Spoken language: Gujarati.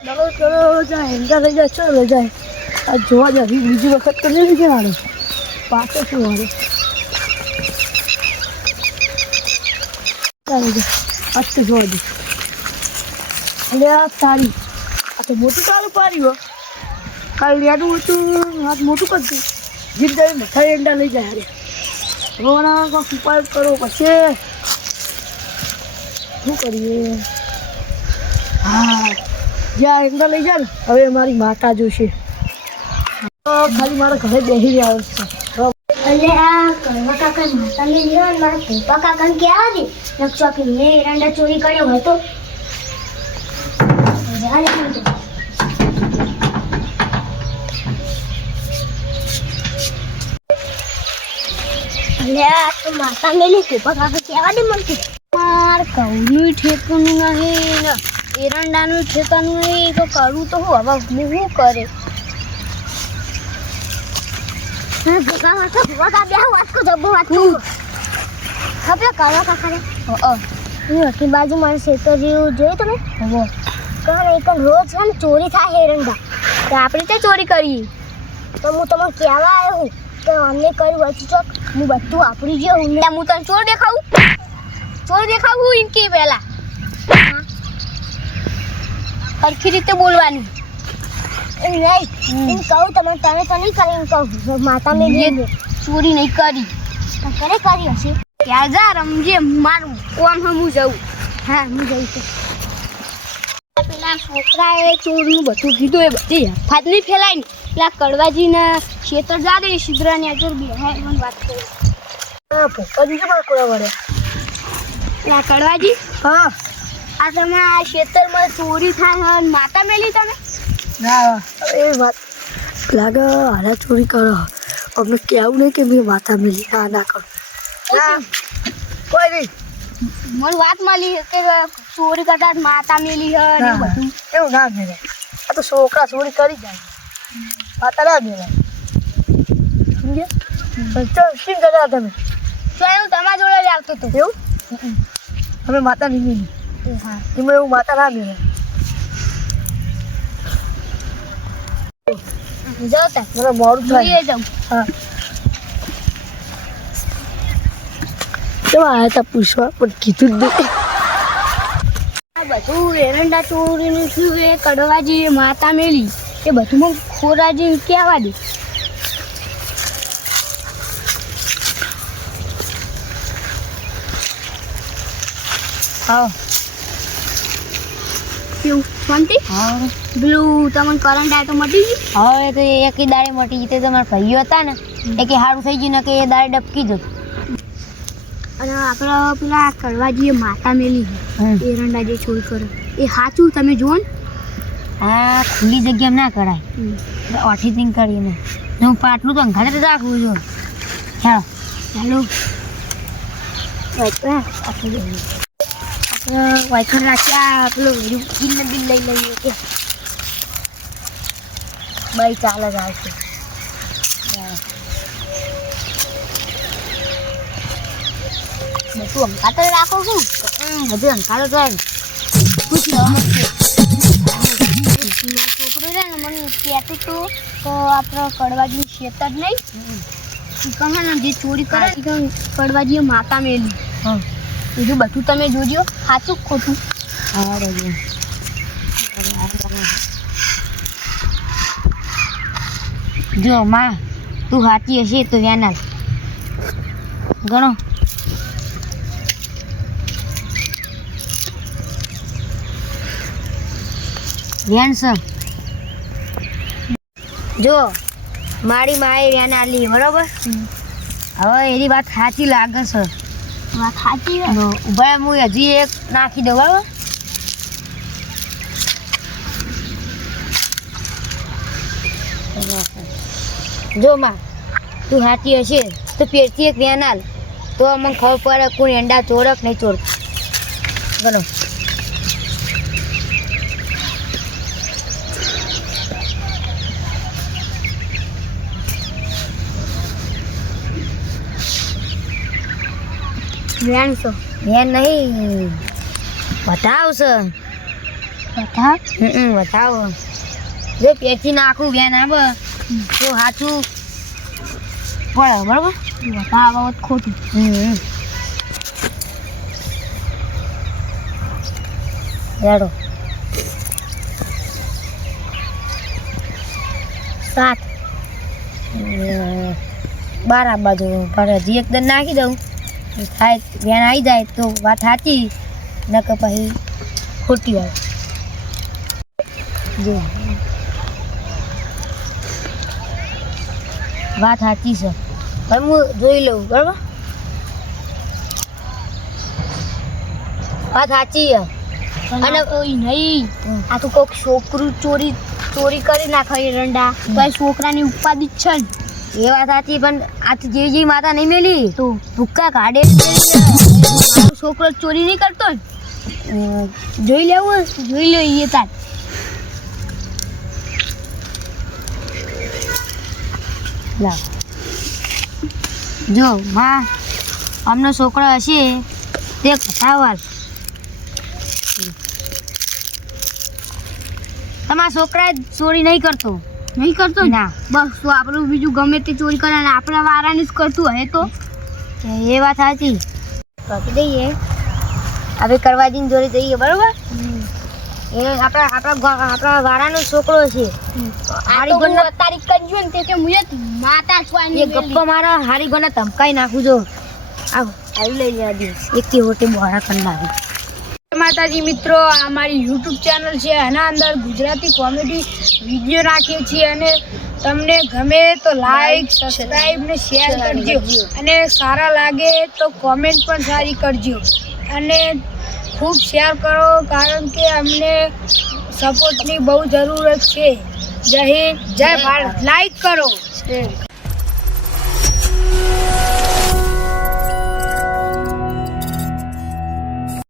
ચલો જાય હેંગા લઈ જાય ચલો લઈ જાય આ જોવા જાય બીજી વખત તો નહીં લીધે મારે પાછો શું મારે ચાલો જાય આજ તો જોવા દે એટલે આ તારી આ તો મોટું ચાલુ પાડ્યું કાલે લેડું હતું હાથ મોટું કરતું જીત જાય મથા એંડા લઈ જાય અરે રોના કોઈક ઉપાય કરો પછી શું કરીએ હા જ્યાં એંડા લઈ જાય ને હવે મારી માતા જોશે ખાલી મારા ઘરે બેસી રહ્યા છે અલે આ કરવા કાકા માતાને લીધો ને મારા પપ્પા કાકાને કહેવા દે નકશો કે મેં એરંડા ચોરી કર્યો હોય તો અલે આ તો માતા મેલી પપ્પા કાકા કહેવા દે મને માર કઉનું ઠેકાનું નહીં ને એરંડાનું ઠેકાનું નહીં તો કરું તો હું હવે હું શું કરે બાજુ મારે ખેતર જેવું જોયું તમે રોજ છે ને ચોરી થાય એરંડા તો આપણે ત્યાં ચોરી કરી તો હું તમને કહેવા આવ્યો હું તો અમને કર્યું હતું ચોક હું બધું આપણી જે ઊંડા હું તને ચોર દેખાવું એમ કે પહેલા સરખી રીતે બોલવાનું નહીં એમ કહું તમે તો નહીં કરી એમ કહું માતા મેં ચોરી નહીં કરી કરે કરી હશે ક્યાં જા રમજે મારું કોમ હું જઉં હા હું જઉં છું પેલા છોકરાએ ચોરનું બધું કીધું એ બધી હાથ નહીં ફેલાય ને પેલા કડવાજીના ખેતર જા દે સિદ્ધરાની આજર બે હા મને વાત કરી ભૂકાજી કેમ કોળા વળે પેલા કડવાજી હા આ તમે આ ખેતરમાં ચોરી થાય માતા મેલી તમે ના એ વાત લાગે હારા ચોરી કરો અમને કહેવું નહીં કે મેં માતા મેલી ના કરો ના કોઈ નહીં મને વાત મળી કે ચોરી કરતા માતા મેલી હે ને બધું એવું ના મેલે આ તો છોકરા ચોરી કરી જાય માતા ના મેલે સમજ્યા ચાલ શીમ કરતા તમે તો એવું તમારા જોડે જ આવતું હતું એવું અમે માતા નહીં મેલી હા એમાં એવું માતા ના મેલે જતા મને મોડું જોઈએ થાય જાઉં હા કેવા આવ્યા હતા પૂછવા પણ કીધું જ નહીં આ બધું એરંડા ચોરીનું થયું એ કડવાજી એ માતા મેલી એ બધું મને ખોરાજી કહેવા દે હા કેવું શાંતિ હા પેલું તમને કરંટ આટો મટી ગયું હવે તો એક દાડે મટી જતે તમારા ભાઈઓ હતા ને એ કે સારું થઈ ગયું ને કે એ દાડે ડબકી જતું અને આપણે પેલા કડવાજીએ માતા મેલી છે એરંડા જે ચોરી કરે એ સાચું તમે જુઓ ને આ ખુલ્લી જગ્યામાં ના કરાય ઓઠી થિંગ કરીને હું પાટલું તો અંગાડે જ રાખવું છું ચાલો ચાલો આપણે વાયખણ રાખ્યા પેલો બિલ લઈ લઈએ કે બાઈ ચાલે જાય છે બધું અંકાતે રાખો છું બધું અંગાડે જાય છોકરો છે ને મને કહેતું હતું તો આપણે કડવાજી ખેતર નહીં કહે ને જે ચોરી કરે એ કડવાજીએ માતા મેલી હા બીજું બધું તમે જોજો સાચું ખોટું હા રજો જો માં તું સાચી હશે તો વ્યાના ગણો વ્યાન સર જો મારી માએ વ્યાન આલી બરોબર હવે એની વાત સાચી લાગે છે વાત સાચી છે ઉભા હું હજી એક નાખી દઉં બરાબર જો માં તું સાચી હશે તો પેરથી એક વ્યાન આલ તો અમને ખબર પડે કોઈ એંડા ચોરક નહીં ચોર ગણો વ્યાન છો વ્યાન નહીં બતાવશે બતાવ બતાવો જો પેચી નાખું વેન આવે તો સાચું પડે બરાબર બતાવો ખોટું રેડો 7 12 બાજુ પર હજી એકદમ નાખી દઉં થાય વેન આવી જાય તો વાત સાચી નકર પછી ખોટી વાત જો વાત સાચી છે હવે હું જોઈ લઉં બરાબર વાત સાચી છે અને કોઈ નહીં આ તો કોઈક છોકરું ચોરી કરી નાખે એરંડા તો એ છોકરાની ઉપાધિ જ છે ને એ વાત સાચી પણ આ તો જેવી માતા નહીં મેલી તો ભૂક્કા કાઢે મારો છોકરો ચોરી નહીં કરતો ને જોઈ લેવું જોઈ લો એ તાર લાવ જો માં અમનો છોકરો હશે તે કથાવાલ તમારા છોકરા ચોરી નહીં કરતો નહીં કરતો ને? ના બસ તો આપણું બીજું ગમે તે ચોરી કરે અને આપણા વારાની જ કરતું હે તો એ વાત સાચી કરી દઈએ આપણે કરવાજીને જોડે જઈએ બરોબર એ આપણા વાળાનો છોકરો છે હારી ગોના તારીખ કરજો ને તે કે મુએ માતા છવાની એ ગપ્પા મારા હારી ગોના ધમકાઈ નાખું જો આવ આવી લઈ લે આજે એકથી હોટે બહાર કરી નાખું માતાજી મિત્રો આ મારી યુટ્યુબ ચેનલ છે એના અંદર ગુજરાતી કોમેડી વિડીયો નાખીએ છીએ અને તમને ગમે તો લાઈક સબસ્ક્રાઈબ ને શેર કરજો અને સારા લાગે તો કોમેન્ટ પણ સારી કરજો અને ખૂબ શેર કરો કારણ કે અમને સપોર્ટની બહુ જરૂરત છે જય હિન્દ જય ભારત લાઈક કરો